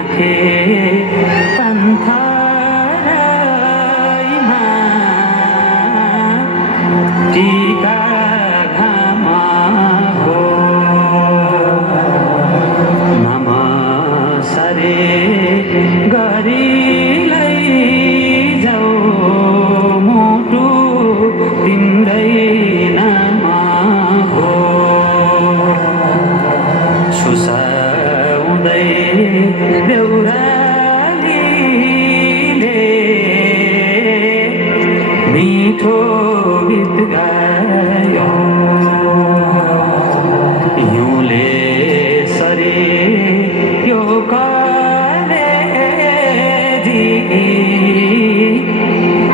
राखे पन्थरैमा टीका घामको नमसरे गरी लैजाऊ मुटु तिम्रै नाममा हो सुसाउँदै देउरालीले मिठो गीत गायो हिउँले सरे यो कलेजी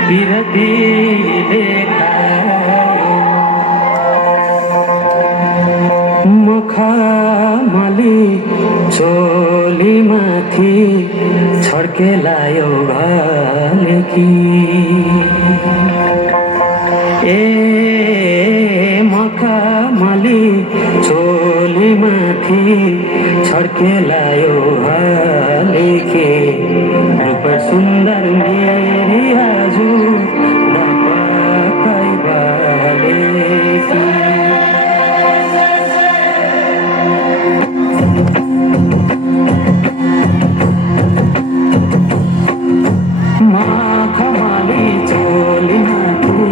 बिरतीले खायो मुखमली चोलीमाथि छड्केलायो घलेकी ए मखमली चोलीमाथि छड्केलायो घलेकी रूप सुन्दर मेरी हजुर नपकाई बालेकी मखमली चोलीमाथि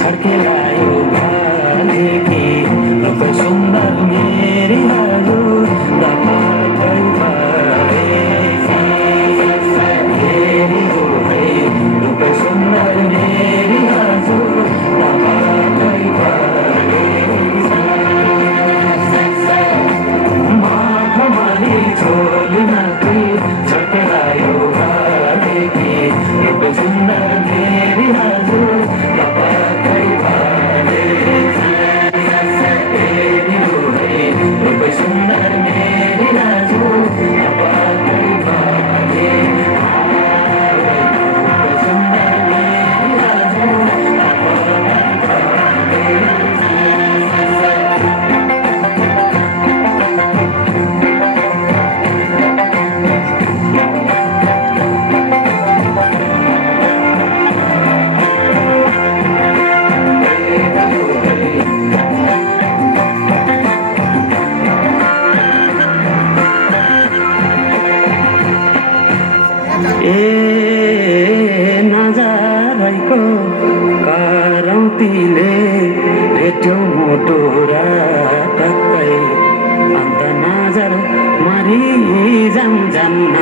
छड्केलायो घलेकी रूप सुन्दर मेरी हजुर नपकाई बालेकी रूप सुन्दर मेरी हजुर नपकाई बालेकी मखमली चोलीमाथि छड्केलायो घलेकी रूप सुन्दर मेरी हजुर नपकाई बालेकी रूप सुन्दर मेरी हजुर नपकाई बालेकी रूप सुन्दर मेरी हजुर ए नजारैको करौतीले भेट्यौ मुटु र टक्कै अन्त नजर मरि जाऊँ जान्न